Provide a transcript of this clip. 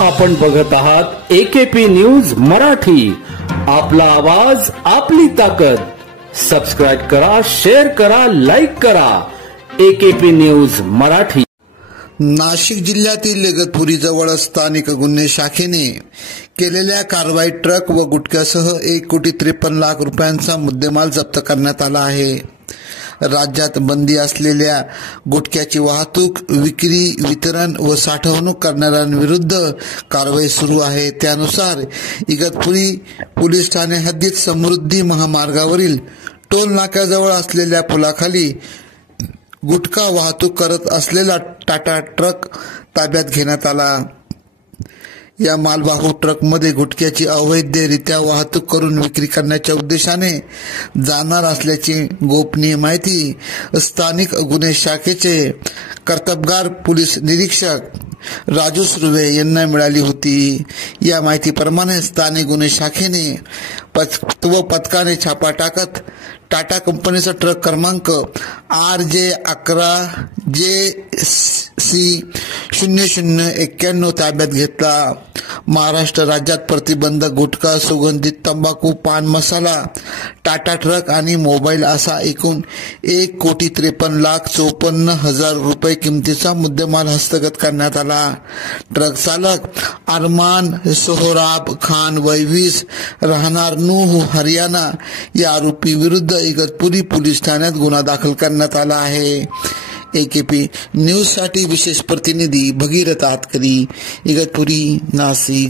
आपण बघत आहात एकेपी न्यूज मराठी। आपला आवाज आपली ताकद। सबस्क्राइब करा, शेअर करा, लाईक करा। AKP news Marathi. नाशिक जिल्ह्यातील इगतपुरी जवळ स्थानिक गुन्हे शाखेने केलेल्या कारवाईत ट्रक व गुटख्यासह 1,53,00,000 रुपयांचा मुद्देमाल जप्त करण्यात आला आहे। राज्यात बंदी असलेल्या गुटख्याची वाहतूक, विक्री, वितरण व साठवणूक करणाऱ्यांविरुद्ध कारवाई सुरू आहे। त्यानुसार इगतपुरी पोलीस ठाणे हद्दीत समृद्धी महामार्गावरील टोल नाक्याजवळ असलेल्या पुलाखाली गुटखा वाहतूक करत असलेला टाटा ट्रक ताब्यात घेण्यात आला। या मालवाहू ट्रकमध्ये गुटख्याची अवैधरित्या वाहतूक करून विक्री करण्याच्या उद्देशाने जाणार असल्याची गोपनीय माहिती स्थानिक गुन्हे शाखेचे कर्तबगार पोलीस निरीक्षक राजू सुर्वे यांना मिळाली होती। या माहितीप्रमाणे स्थानिक गुन्हे शाखेने पथकाने छापा टाकत टाटा कंपनीचा ट्रक क्रमांक RJ11JC0091 ताब्यात घेतला। महाराष्ट्र राज्यात प्रतिबंधक गुटखा, सुगंधित तंबाखू, पान मसाला, टाटा ट्रक आणि मोबाईल असा एकूण 1,53,54,000 रुपये किमतीचा मुद्देमाल हस्तगत करण्यात आला। ट्रक चालक अरमान सोहराब खान वय 20 राहणार नूह हरियाणा या आरोपी विरुद्ध इगतपुरी पोलीस ठाण्यात गुन्हा दाखल करण्यात आला आहे। एकेपी न्यूज साठी विशेष प्रतिनिधी भगीरथ आतकरी, इगतपुरी, नाशिक।